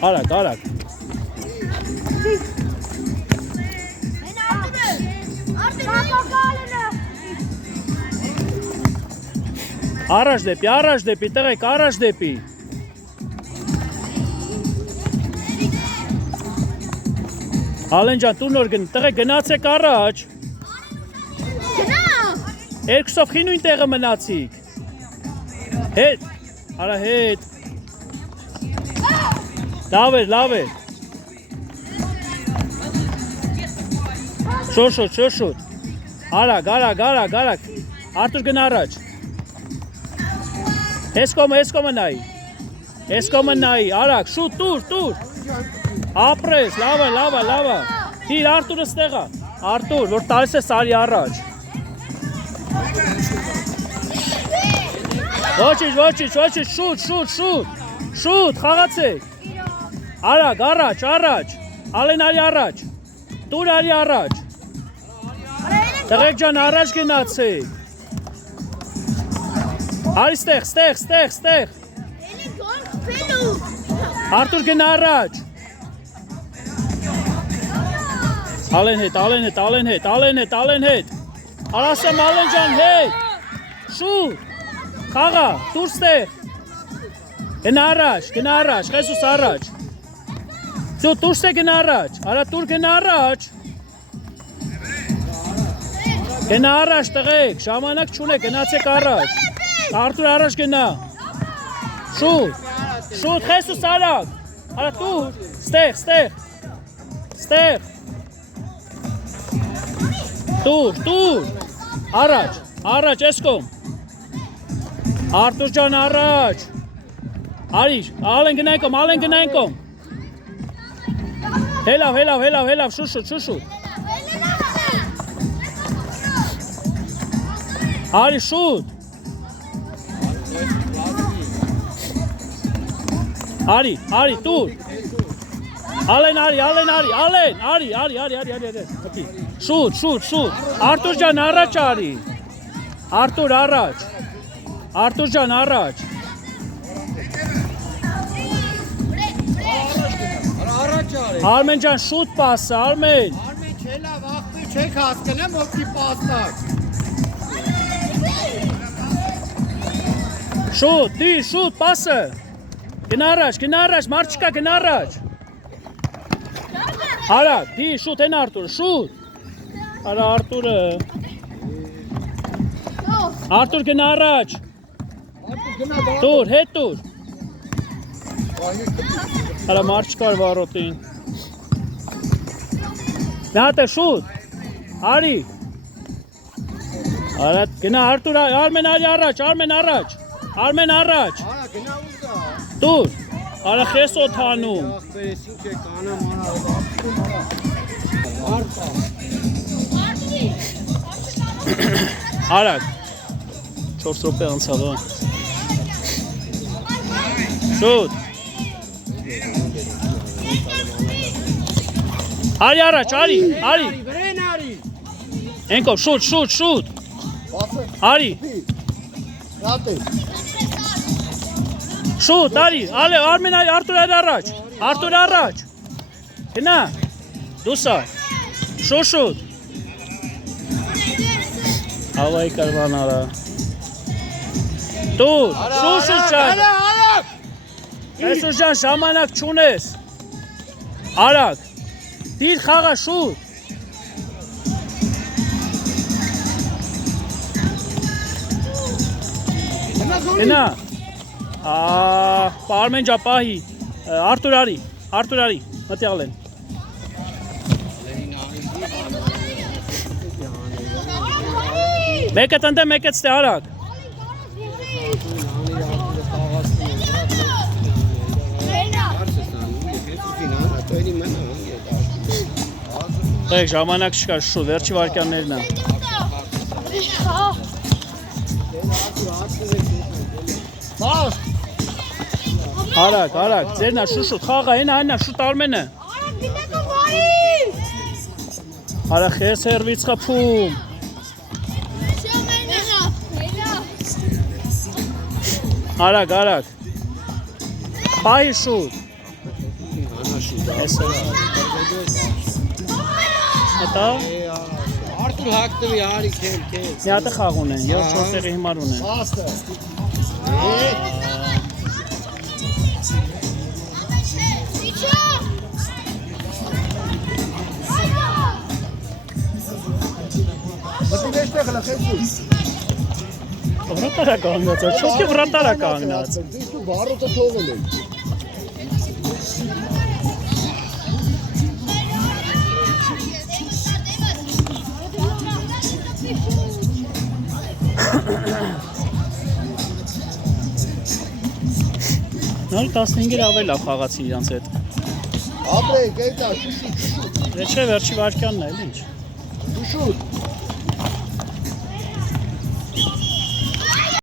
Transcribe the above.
Արագ, արագ։ Առաջ դեպի, տղեկ, առաջ դեպի։ Ալեն ջան, տու նոր գնի, տղեկ գնացեք առաջ։ Գնա։ Երկուսով խի նույն տեղը մնացիք։ Հետ, արա հետ։ Լավ էր։ Շոտ։ Արագ։ Արտուր գնա առաջ։ Էս կոմը նայի, արագ, շուտ, տուր։ Ապրես, լավա։ Դիր Արտուրը ստեղա։ Արտուր, որ տալիս է սարի առաջ։ Ոչինչ, շուտ, խաղացեք։ Արագ, առաջ, Ալեն արի առաջ, տուր արի առաջ, տղեկ ջան առաջ գնացեք, արի ստեղ, Արտուր գնա առաջ, Ալեն հետ, արասեմ Ալեն ջան հետ, շուտ, խաղա, տուր ստեղ, գնա առաջ, Խեսուս առաջ, Դու դուրս է գնա առաջ, արա տուր գնա առաջ, գնա առաջ տղեկ, ժամանակ չունեք, գնացեք առաջ, Արտուր առաջ գնա, շուտ, Խեսուս արագ, արա տուր, ստեղ, տուր, առաջ էսկոմ, Արտուր ջան առաջ, արիր, ալեն գնայնկոմ, Հելավ, շուշուտ, արի շուտ, արի, տուր, Ալեն արի, շուտ, Արտուր ջան առաջ արի, Արտուր ջան առաջ, Արմեն ջան շուտ պասը, Արմեն չելավ, աղբի չեք հասկնեմ, ովքի պասնակ Շուտ պասը, գնա առաջ, մարդ չկա գնա առաջ Արագ, շուտ են Արտուրը, շուտ Արա Արտուրը Արտուր գնա առաջ Տուր, հետ տուր Արա մարդ չկար վարոտին Նատը շուտ Արի Արա գնա Արտուր, Արմեն արի առաջ Տուր Արա խեսոտ հանում Արագ 4 րոպե անցավ Շուտ Արի առաջ, արի Ենքով, շուտ Արի Շուտ, արի, Արմեն արի, Արտուր առաջ Գնա, դուսա, շուտ Ավայի կարվան արա Տուր, շուտ ջան Այսուր ջան, ժամանակ չունես Արագ Դիր խաղա շուտ Գնա Արմեն ջան պահի Արտուր արի մտի Ալեն Մեկը տնտե մեկը ստե արագ Ժամանակ չկար շուտ, վերջի վարկյաններն է Արագ, արագ, ձերնա շուշուտ, խաղա, հենա, շուտ Արմենը։ Արա գիտակը վարի։ Արա խե սերվից խփում։ Արագ, արագ։ Պայի շուտ։ Ատա։ Արտուր հակտվի արի քել։ Մի հատ խաղ ունեն, 4 տեղի հիմար ունեն։ Պաստը։ Մտի մեջտեղ լախեցուց։ Վրատարա կանգնած, շոքի վրատարա կանգնած։ Դու վարոտը թողել ես։ Նոր 15-ը ավելի լավ խաղացին իրանց հետ։ Ապրեք, այդա, շուշուտ։ Դե չէ, վերջի վարկյանն է, ինչ։ Շուշուտ։